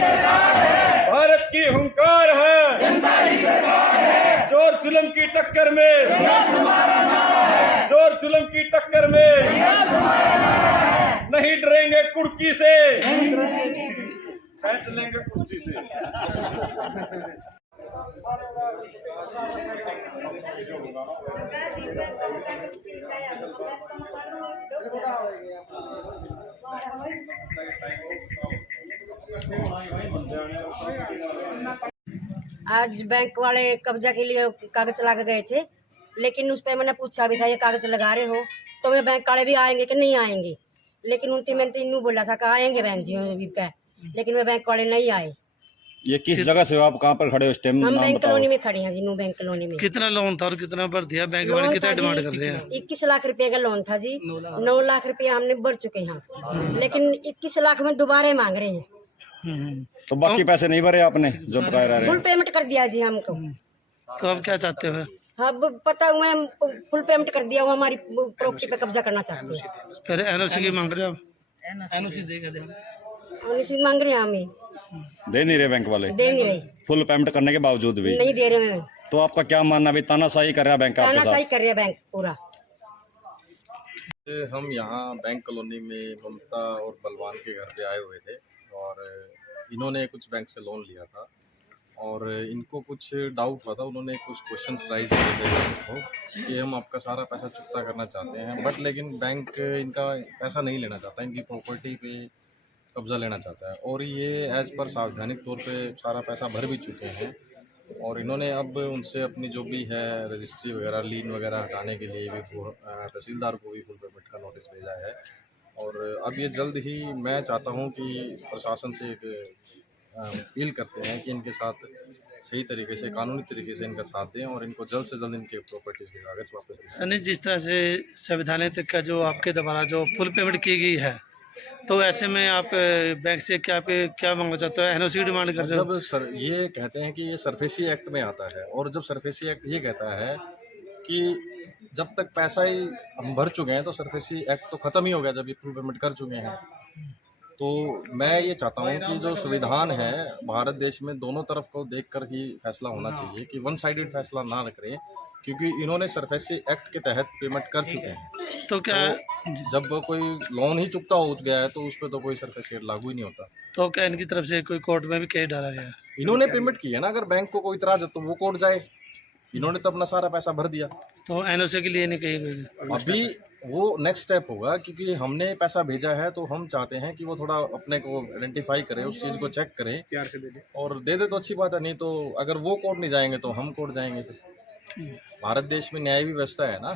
भारत की हुंकार है, जनता की सरकार है। जोर जुल्म की टक्कर में, जोर जुल्म की टक्कर में नहीं डरेंगे कुर्की से, फैंस लेंगे कुर्सी से। आज बैंक वाले कब्जा के लिए कागज लगा गए थे, लेकिन उस पर मैंने पूछा भी था ये कागज लगा रहे हो तो वे बैंक वाले भी आएंगे कि नहीं आएंगे, लेकिन उनसे मैंने तो इन्हों बोला था कि आएंगे बहन जी भी कह, लेकिन वे बैंक वाले नहीं आए। ये किस जगह से हो आप, कहाँ पर खड़े हो इस टाइम? हम नाम बैंक बताओ। कॉलोनी में खड़े हैं जी, न्यू बैंक कॉलोनी में। कितना लोन था और कितना भर दिया? बैंक वाले कितना डिमांड कर रहे हैं? 21 लाख रुपए का लोन था जी, 9 लाख रुपया हमने भर चुके हैं, लेकिन 21 लाख में दोबारा मांग रहे हैं। तो बाकी पैसे नहीं भरे आपने जो बकाया रह रहे फुल हैं? पेमेंट कर दिया जी हमको। तो अब क्या चाहते हो? अब पता हुआ फुल पेमेंट कर दिया, वो हमारी प्रॉपर्टी पे कब्जा करना चाहते हैं। फिर एनओसी की मांग रहे हो? उनसे मांग रहे हैं, हमें दे नहीं रहे बैंक वाले? दे नहीं रही, फुल पेमेंट करने के बावजूद भी नहीं दे रहे हैं। तो आपका क्या मानना, अभी तानाशाही कर रहा है बैंक आपके तानाशाही साथ? कर रहे हैं बैंक पूरा। हम यहाँ बैंक कॉलोनी में ममता और बलवान के घर पे आए हुए थे और इन्होंने कुछ बैंक से लोन लिया था और इनको कुछ डाउट हुआ था। उन्होंने कुछ क्वेश्चंस राइज किए थे इनको कि हम आपका सारा पैसा चुकता करना चाहते हैं, बट लेकिन बैंक इनका पैसा नहीं लेना चाहता, इनकी प्रॉपर्टी पे कब्ज़ा लेना चाहता है और ये एज़ पर संवैधानिक तौर पे सारा पैसा भर भी चुके हैं। और इन्होंने अब उनसे अपनी जो भी है रजिस्ट्री वगैरह लीन वगैरह हटाने के लिए भी तहसीलदार को भी फुल पेमेंट का नोटिस भेजा है। और अब ये जल्द ही, मैं चाहता हूँ कि प्रशासन से एक अपील करते हैं कि इनके साथ सही तरीके से, कानूनी तरीके से इनका साथ दें और इनको जल्द से जल्द इनके प्रॉपर्टीज़ के कागज वापस दें। सनी, जिस तरह से संवैधानिक का जो आपके द्वारा जो फुल पेमेंट की गई है, तो ऐसे में आप बैंक से क्या मांगना चाहते हो? एनओसी डिमांड कर रहे हो? जब सर ये कहते हैं कि ये सरफेसी एक्ट में आता है और जब सरफेसी एक्ट ये कहता है कि जब तक पैसा ही हम भर चुके हैं तो सरफेसी एक्ट तो ख़त्म ही हो गया जब ये फुल पेमेंट कर चुके हैं। तो मैं ये चाहता हूँ कि जो संविधान है भारत देश में, दोनों तरफ को देखकर ही फैसला होना चाहिए कि वन साइडेड फैसला ना करें, क्योंकि इन्होंने सरफेसी एक्ट के तहत पेमेंट कर चुके हैं। तो क्या जब कोई लोन ही चुकता हो गया है तो उस पर तो कोई सरफेसी एक्ट लागू ही नहीं होता। तो क्या इनकी तरफ से कोई कोर्ट में भी केस डाला गया? इन्होंने पेमेंट की है ना, अगर बैंक को कोई इतराज है तो वो कोर्ट जाए, इन्होंने तो अपना सारा पैसा भर दिया। तो एनओसी के लिए नहीं कही? अभी वो नेक्स्ट स्टेप होगा, क्योंकि हमने पैसा भेजा है तो हम चाहते हैं कि वो थोड़ा अपने को आइडेंटिफाई करें, उस चीज़ को चेक करें, प्यार से दे दे और दे दे तो अच्छी बात है, नहीं तो अगर वो कोर्ट नहीं जाएंगे तो हम कोर्ट जाएंगे। फिर भारत देश में न्याय भी व्यवस्था है ना।